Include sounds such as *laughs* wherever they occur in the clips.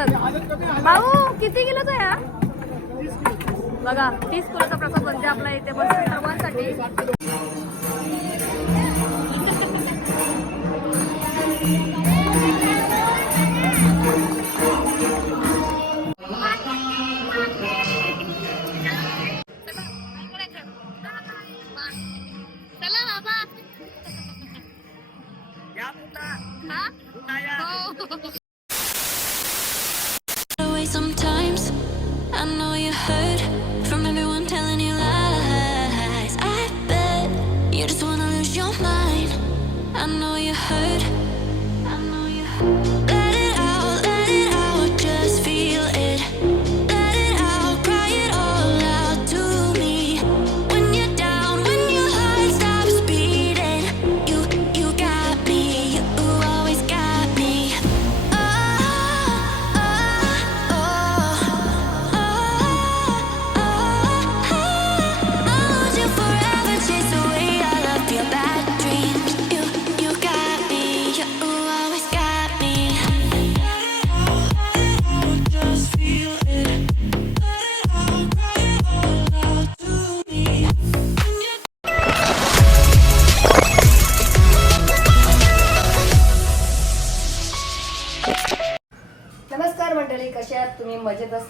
बघ भाऊ किती किलोचा आहे हा? बघा तीस किलोचा प्रसाद बनते आपला इथे. बस सर्वांसाठी.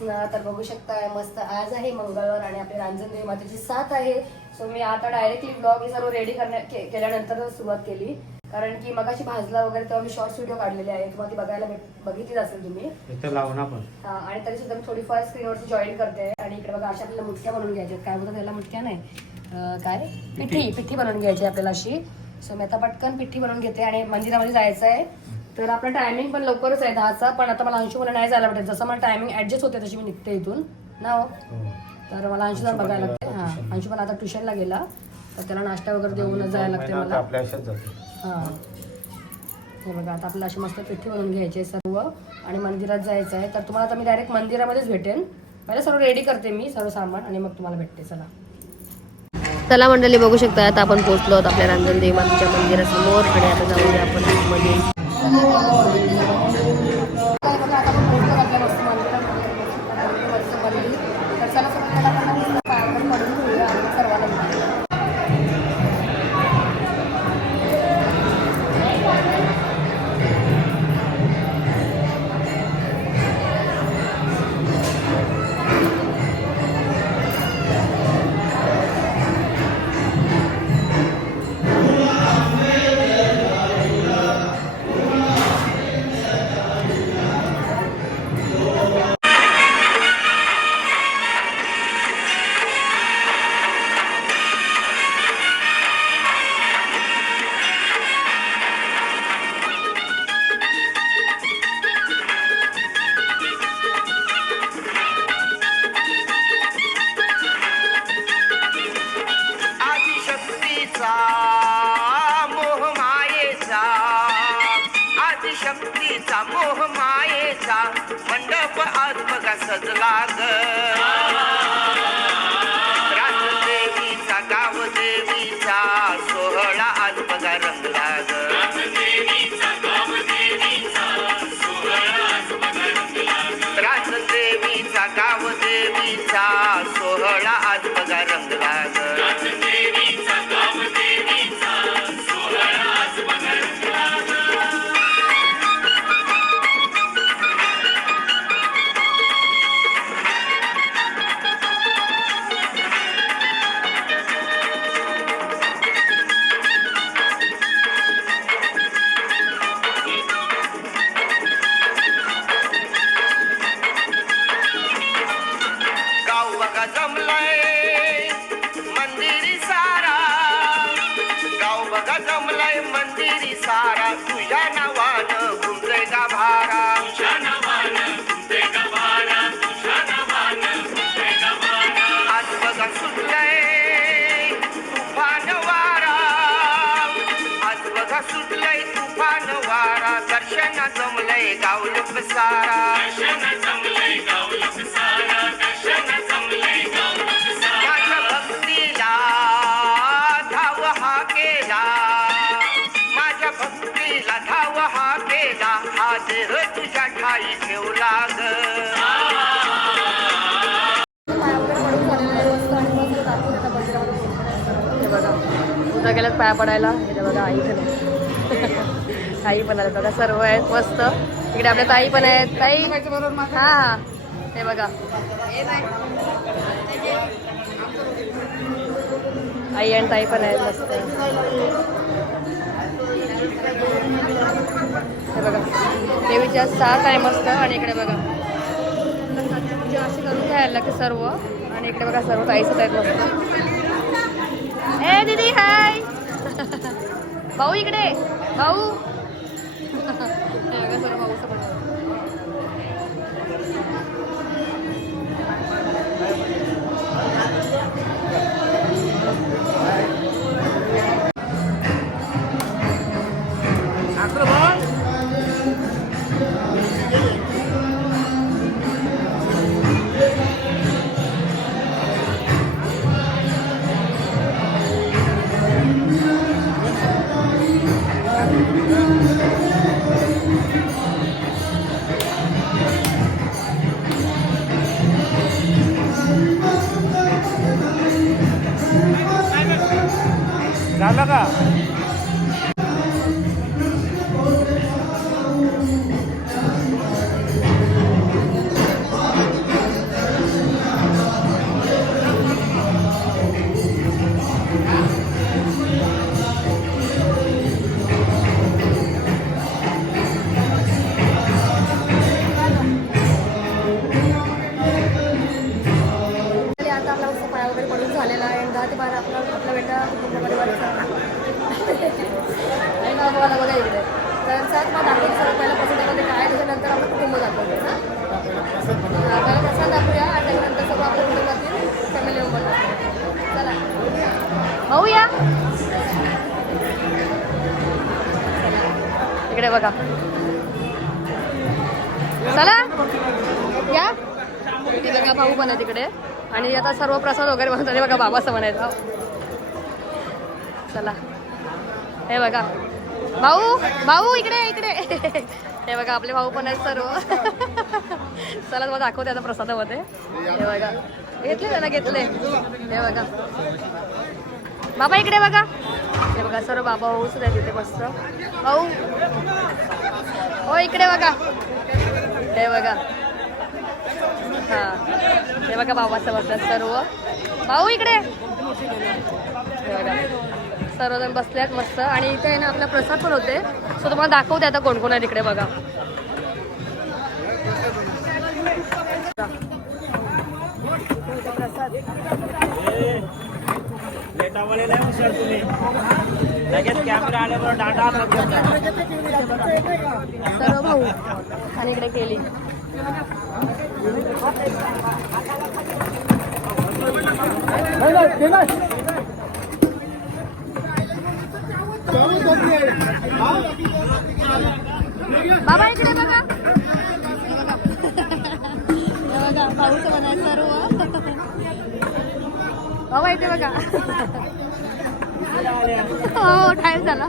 असणार तर बघू शकता मस्त आज आहे मंगळवार आणि आपली रांजणदेवी मातेची साथ आहे. सो मी आता डायरेक्टली ब्लॉग सर्व रेडी करण्या के- केल्यानंतर सुरुवात केली. कारण की मगाशी भाजला वगैरे तेव्हा मी शॉर्ट्स व्हिडिओ काढलेले आहे तुम्हाला ती बघायला बघितलीच असेल तुम्ही. आणि तरी सुद्धा मी थोडीफार स्क्रीनवरती जॉईन करते. आणि इकडे बघा अशा आपल्याला मुठ्या बनवून घ्यायच्या. काय बोलतात त्याला मुठ्या नाही. काय? पिठी. पिठी बनवून घ्यायची आपल्याला अशी. सो मी आता पटकन पिठी बनवून घेते आणि मंदिरामध्ये जायचं आहे तर आपला टायमिंग पण लवकरच आहे दहाचा पण आता मला अंशू मला नाही जायला भेटेल जसं मला टायमिंग ऍडजस्ट होते तशी मी निघते इथून. ना हो? तर मला अंशू जाऊन बघायला लागते. हा. अंशू पण आता ट्युशनला गेला. तर त्याला नाश्ता वगैरे देऊनच जायला लागते मला. आपल्या अशाच जाते. हा. हे बघा आता आपल्याला अशी मस्त पिठी बनवून घ्यायची आहे सर्व. आणि मंदिरात जायचं आहे. तर तुम्हाला आता मी डायरेक्ट मंदिरामध्येच भेटेन. पहिले सर्व रेडी करते मी सर्व सामान आणि मग तुम्हाला भेटते. चला. चला मंडळी बघू शकता आता आपण पोहोचलो आहोत आपल्या रांजणदेवी मातेच्या मंदिरासमोर. आणि आता जाऊया आपण मध्ये いいな。धाव हा भक्तीला धाव हा हा तुझ्या ठाई पाया पडायला? बघा आई *laughs* आई पण आलं सर्व आहेत मस्त. इकडे आपल्या ताई पण आहेत. ताई? हा. हा हे बघा. आई आणि ताई पण आहेत मस्त. हे बघा. देवीच्या सात आहे मस्त. आणि इकडे बघा. पूजा अशी करून घ्यायला लागते सर्व. आणि इकडे बघा सर्व ताईच आहेत मस्त. ए दीदी हाय *laughs* भाऊ इकडे. भाऊ. बघा. चला. या. तिथे बघा भाऊ पण आहे तिकडे. आणि आता सर्व प्रसाद वगैरे बनवतात. हे बघा बाबाचं म्हणायचं. हो. चला. हे बघा. भाऊ भाऊ इकडे इकडे. हे बघा आपले भाऊ पण आहेत सर्व. चला तुम्हाला दाखवते आता प्रसादामध्ये. हे बघा. घेतले त्याला घेतले. हे बघा. बाबा इकडे बघा. हे बघा सर्व बाबा भाऊ सुद्धा तिथे मस्त भाऊ. हो इकडे बघा. हे बघा. हा. हे बघा बाबाचं बसतात सर्व. भाऊ इकडे. हे बघा. सर्वजण बसल्यात मस्त. आणि इथे आहे ना आपला प्रसाद पण होते. सो तुम्हाला दाखवते आता कोण कोण आहे तिकडे बघा. प्रसाद डबल नाही हुशार तुम्ही. लगेच कॅमेरा आल्यावर डाटा सर्व भाऊ. आणि इकडे केली. बाबा इकडे बघा. माहिती बघा. हो टाइम झाला.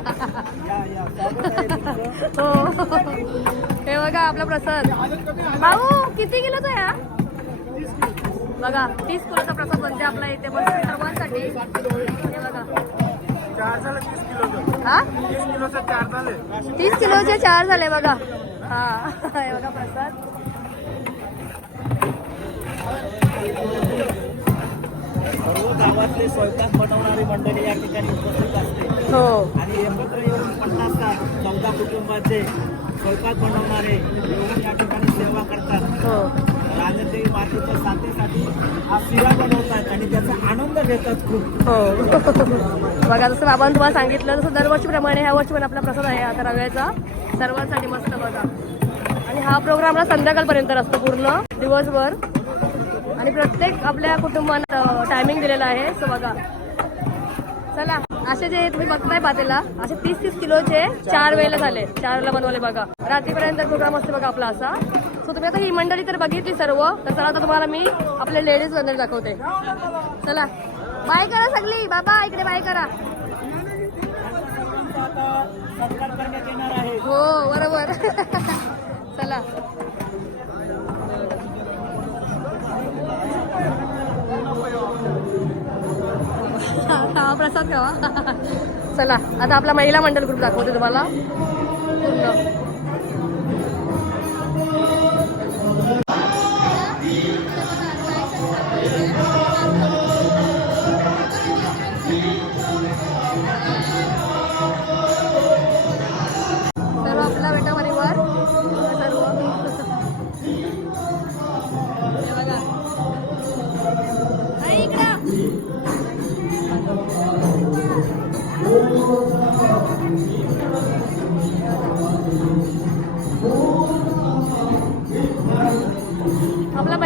हो. हे बघा आपला प्रसाद. भाऊ किती किलोचा आहे हा? बघा तीस किलोचा प्रसाद बनते आपला इथे. मस्त सर्वांसाठी. हे बघा. तीस हा? तीस किलोचे चार झाले बघा. हा हे बघा प्रसाद. सर्व गावातले स्वयंपाक बनवणारी मंडळी या ठिकाणी उपस्थित असते. हो. आणि एकत्र येऊन पन्नास सात चौदा कुटुंबाचे स्वयंपाक बनवणारे येऊन या ठिकाणी सेवा करतात. हो. राजदेवी मातेच्या साथीसाठी हा शिरा बनवतात आणि त्याचा आनंद घेतात खूप. हो. बघा जसं बाबांनी तुम्हाला सांगितलं तसं दरवर्षीप्रमाणे ह्या वर्षी पण आपला प्रसाद आहे आता रव्याचा. सर्वांसाठी मस्त बघा. आणि हा प्रोग्राम संध्याकाळपर्यंत असतो पूर्ण. दिवसभर आणि प्रत्येक आपल्या कुटुंबात टायमिंग दिलेला आहे. सो बघा. चला असे जे तुम्ही बघताय पातेला असे तीस तीस किलोचे चार वेळेला झाले. चार वेळेला बनवले बघा. रात्रीपर्यंत प्रोग्राम असतो बघा आपला असा. सो तुम्ही आता ही मंडळी तर बघितली सर्व. तर चला आता तुम्हाला मी आपले लेडीज मंडळ दाखवते. चला. बाय करा सगळी. बाबा इकडे बाय करा. हो बरोबर. *laughs* चला. प्रसाद खावा *laughs* चला आता आपला महिला मंडळ ग्रुप दाखवते तुम्हाला. पूर्ण.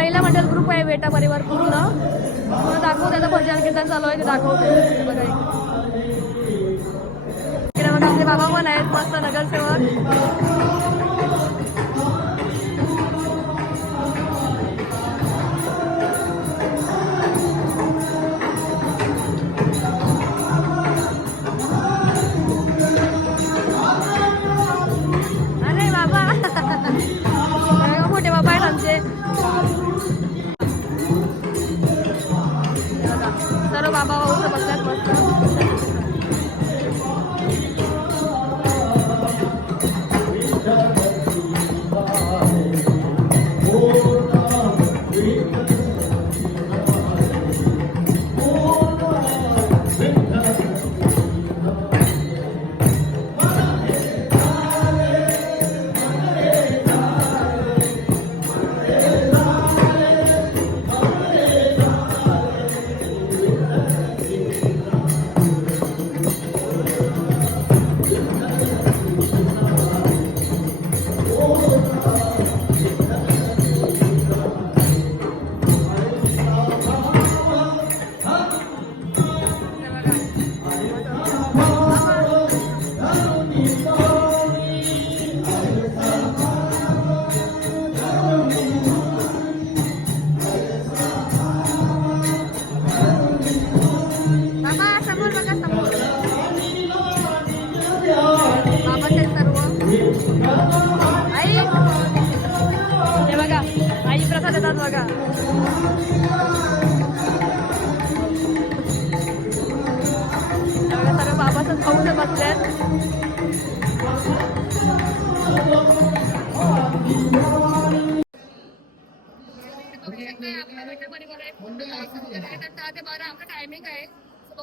महिला मंडळ ग्रुप आहे बेटा परिवार पूर्ण पूर्ण दाखवू त्याचं भजन कीर्तन चालू आहे ते दाखवते. बघा इकडे बघा आपले बाबा पण आहेत मस्त नगरसेवक.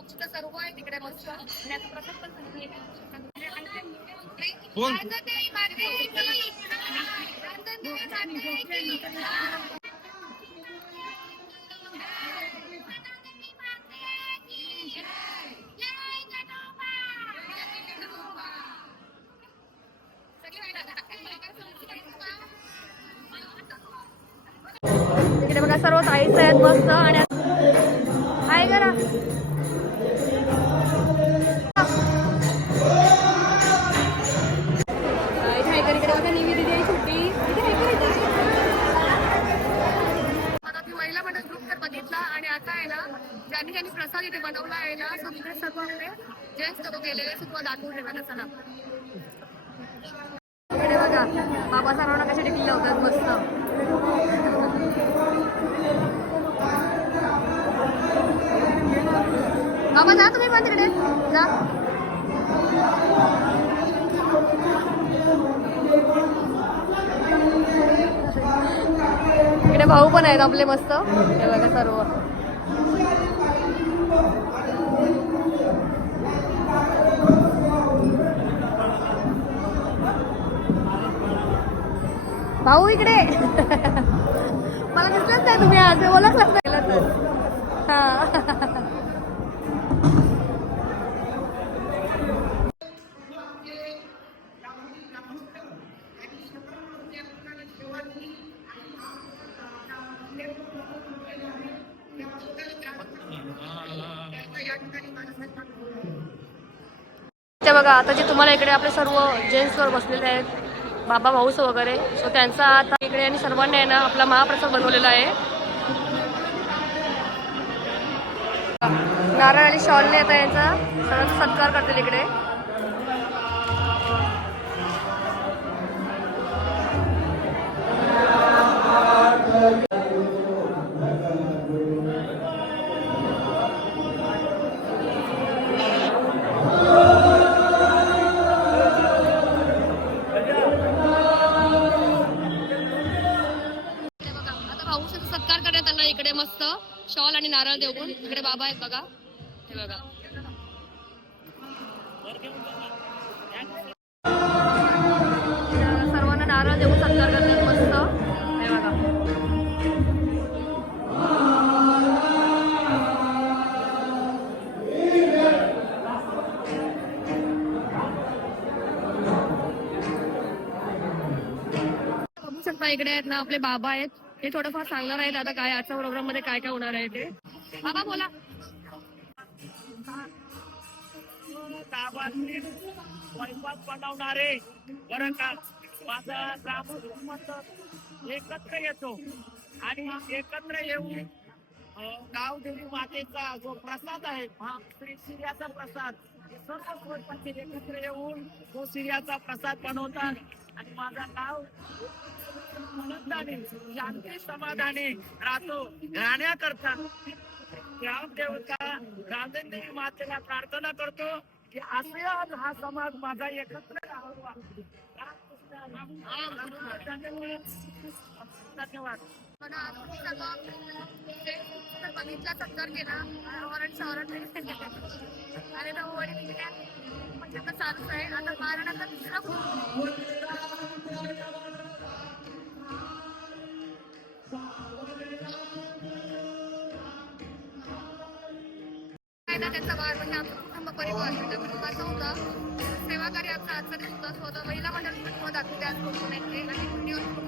सर्व आहे तिकडे मस्त आणि आता प्रसाद पण इकडे बघा सर्व ताईच आहेत मस्त आणि हाय करा ज्यांनी ज्यांनी प्रसाद इथे बनवला आहे ना सो तिथे सर्व आपले जेंट्स सर्व गेलेले सुद्धा दाखवून ठेवा चला बघा बाबा सर्वांना कसे टिकले होतात मस्त. बाबा जा तुम्ही पण तिकडे जा. इकडे भाऊ पण आहेत आपले मस्त. हे बघा सर्व. भाऊ इकडे. मला तुम्ही आज जे इकडे आपले सर्व जेंट्सवर बसलेले आहेत बाबा भाऊस वगैरे. सो त्यांचा आता इकडे आणि सर्वांनी आहे ना आपला महाप्रसाद बनवलेला आहे. नारळ आणि शॉलने आता यांचा सर्वांचा सत्कार करतील इकडे. नारळ देऊन इकडे बाबा आहेत बघा. हे बघा. सर्वांना नारळ देऊन सत्कार करतात. मस्त. हे बघा. इकडे आहेत ना आपले बाबा आहेत. ते थोडंफार सांगणार आहेत आता काय आजच्या प्रोग्राममध्ये काय काय होणार आहे ते. बाबा बोला. स्वयंपाक बनवणारे बरं का माझा ग्रामसंबंध एकत्र येतो. आणि एकत्र येऊन गाव देवी मातेचा जो प्रसाद आहे हा श्री शिर्याचा प्रसाद सर्व स्वरूपाचे एकत्र येऊन तो शिर्याचा प्रसाद बनवतात. आणि माझा गाव आनंदाने शांती समाधानी राहतो राहण्याकरता. ग्रामदेवता गांधीदेवी मातेला प्रार्थना करतो की आसियात हा समाज माझा एकत्र राहावा. धन्यवाद. आज बघितला आणि तो वडील गेल्या म्हणजे आता चालूच आहे. आता महाराणाचा दुसरा खूप काय त्यांचा वार म्हणजे आमचा कुटुंब परिवार त्या कुटुंबाचा होता. सेवाकारी आमचा आजचा दिवस होता महिला मंडळ दाखवते आज कोण आणि कुठे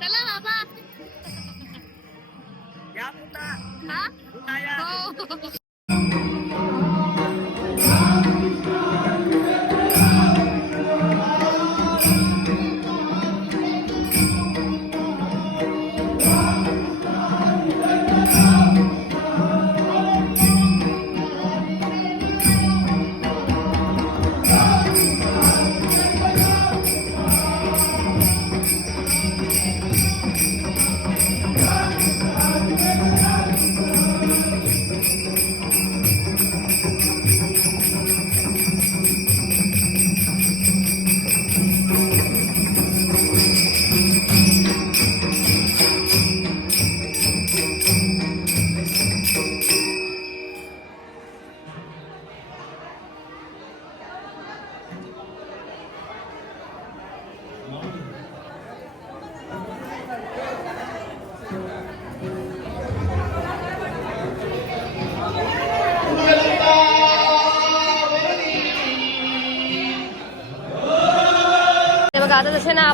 चला बाबा. या मुद्दा हा? पुन्हा या. हो.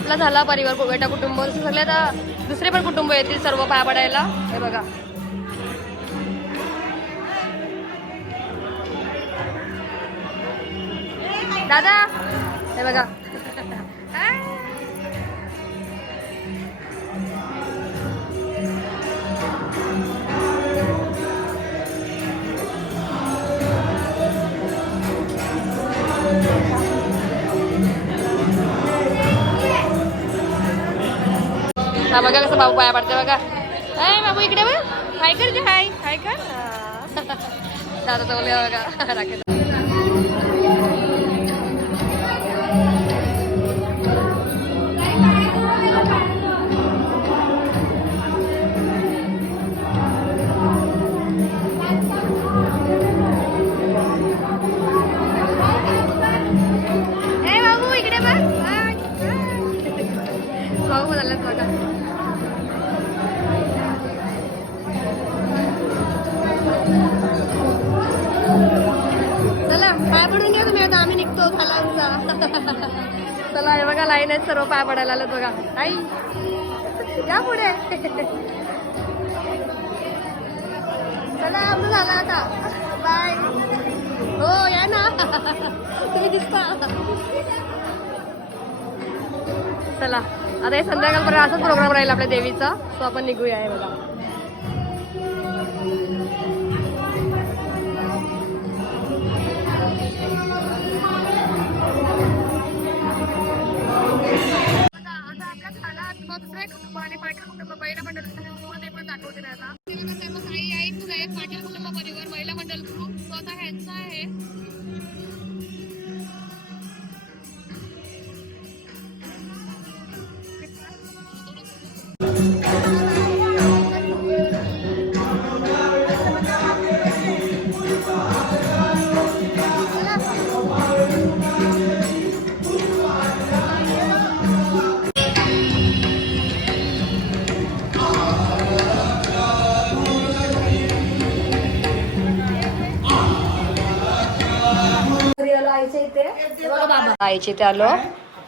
आपला झाला परिवार बेटा कुटुंब. सगळे आता दुसरे पण कुटुंब येतील सर्व पाया पडायला हे बघा. दादा हे बघा. हा बघा कसं बाबू पाया पडते बघा अय बाबू इकडे बघ हाय कर जे हाय हाय कर हा. दादा चवले बघा राकेश ए बाबू इकडे बघ बघा लाईन आहेत सर्व पाय पडायला आलं बघा. आई या पुढे. चला आमचं झालं आता. बाय. हो या ना. तुम्ही दिसता. चला. आता हे संध्याकाळपर्यंत असाच प्रोग्राम राहील आपल्या देवीचा. सो आपण निघूया हे बघा. കോയന മണ്ഡലത്തിൽ മൂന്ന് ഇപ്പോൾ കണ്ണൂരിനേക്കാം खायचे बाबा आलो.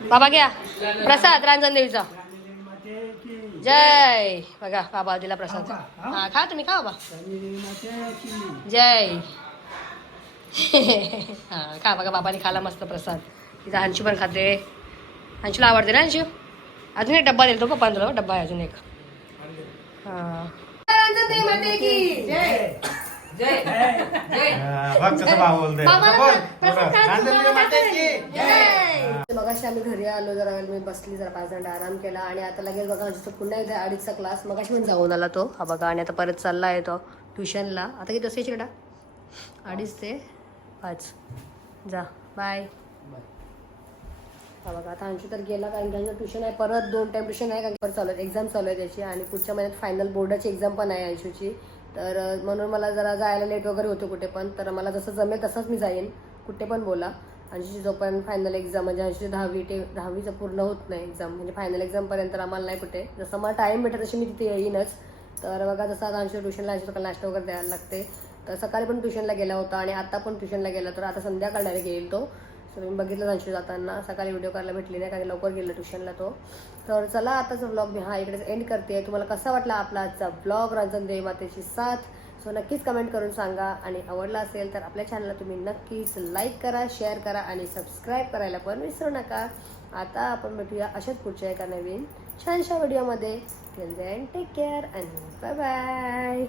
बाबा घ्या. प्रसाद रांजनदेवीचा जय. बघा बाबा दिला प्रसाद. हा खा तुम्ही खा बाबा. जय. *laughs* हा खा बघा बाबाने खाला मस्त प्रसाद. तिथं अंशू पण खाते. अंशूला आवडते ना अंशू अजून एक डब्बा दिला तो पप्पा तुला डब्बा आहे अजून एक. हा. भाव बोलतोय मगाशी आम्ही घरी आलो जरा मी बसली जरा पाच मिनिटं आराम केला आणि आता लगेच बघा पुन्हा एकदा अडीचचा क्लास मगाशी पण जाऊन आला तो. हा बघा आणि आता परत चालला आहे तो ट्युशनला आता किती वाजता चिकडा अडीच ते पाच. जा. बाय हा बघा आता आमची तर गेला कारण त्यांचं ट्युशन आहे. परत दोन टाइम ट्युशन आहे कारण की परत चालू आहे. एक्झाम चालू आहे त्याची आणि पुढच्या महिन्यात फायनल बोर्डाची एक्झाम पण आहे अंशूची तर म्हणून मला जरा जायला लेट वगैरे होतो कुठे पण. तर मला जसं जमेल तसंच मी जाईन. कुठे पण बोला. ऐंशी जोपर्यंत फायनल एक्झाम म्हणजे अंशी दहावी ते दहावीचं पूर्ण होत नाही एक्झाम म्हणजे फायनल एक्झामपर्यंत आम्हाला नाही कुठे. जसं मला टाईम भेटत तशी मी तिथे येईनच. तर बघा जसं आता अंशू ट्युशनला अंशू लोकांना नाश्ता वगैरे द्यायला लागते. तर सकाळी पण ट्युशनला गेला होता आणि आता पण ट्युशनला गेला. तर आता संध्याकाळ डायरेक्ट येईल तो. सो मी बघितलं अंशू जाताना. सकाळी व्हिडिओ करायला भेटली नाही कारण लवकर गेलो ट्युशनला तो. तर चला आताचा ब्लॉग मी हा इकडेच एंड करते. तुम्हाला कसा वाटला आपला आजचा ब्लॉग रंजन देवी मातेची साथ. सो नक्कीच कमेंट करून सांगा. आणि आवडला असेल तर आपल्या चॅनलला तुम्ही नक्कीच लाईक करा शेअर करा आणि सबस्क्राईब करायला पण विसरू नका. आता आपण भेटूया अशाच पुढच्या एका नवीन छानशा व्हिडिओमध्ये till then take care and bye bye